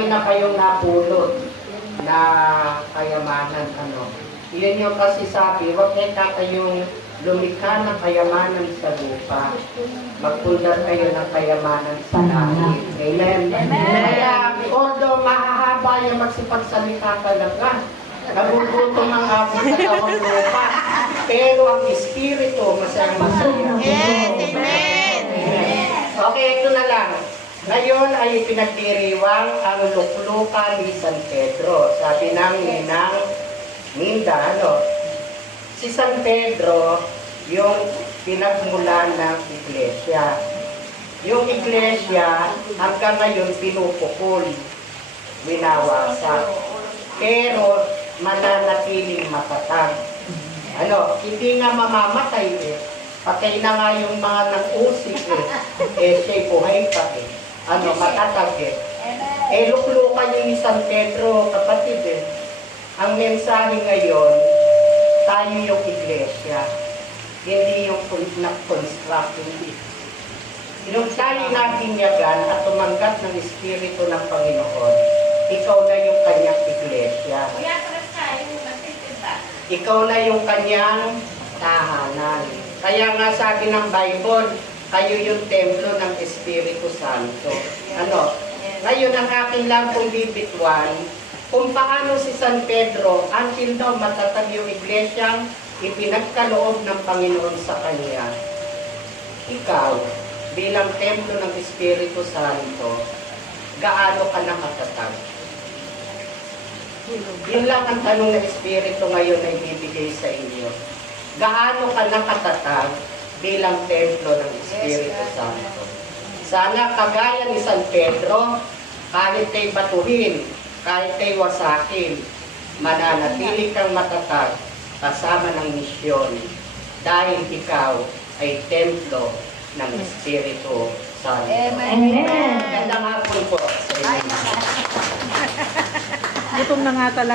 marami na kayong napulot na kayamanan. Iyan yung kasi sabi, huwag kayong lumikha ng kayamanan sa lupa. Magpundar kayo ng kayamanan sa langit. Amen? Kaya, although mahahaba yung magsipagsalita ka lang nagugutom ang ating katawang lupa. Pero ang Espiritu, masayang-masaya. Yes, amen. Okay, ito na lang. Ngayon ay pinagdiriwang ang luklukan ni San Pedro. Sabi ng Ninang Minda, si San Pedro, yung pinagmulan ng iglesia. Yung iglesia, hanggang ngayon pinupukol, winawasak. Pero mananatiling matatag. Hindi nga mamamatay Patay na nga yung mga nag-usik siya'y buhay pa matatag luklukan yung ni San Pedro, kapatid Ang mensahe ngayon, tayo yung iglesia. Hindi yung construct, hindi. Nung tayo natin yagan at tumanggap ng Espiritu ng Panginoon, ikaw na yung kanyang iglesia. Ikaw na yung kanyang tahanan. Kaya nga sabi ng Bible, kayo yung templo ng Espiritu Santo. Ngayon ang akin lang kung bibitwan, kung paano si San Pedro, until daw matatag yung iglesyang ipinagkaloob ng Panginoon sa kanya. Ikaw, bilang templo ng Espiritu Santo, gaano ka nakatatag? Yun lang ang tanong ng Espiritu ngayon na ibibigay sa inyo. Gaano ka nakatatag bilang templo ng Espiritu Santo? Sana kagaya ni San Pedro, kahit kay batuhin, kahit kay wasakin, mananatili kang matatag kasama ng misyon dahil ikaw ay templo ng Espiritu Santo. Amen. Gandang hapon po. Gutom na nga talaga.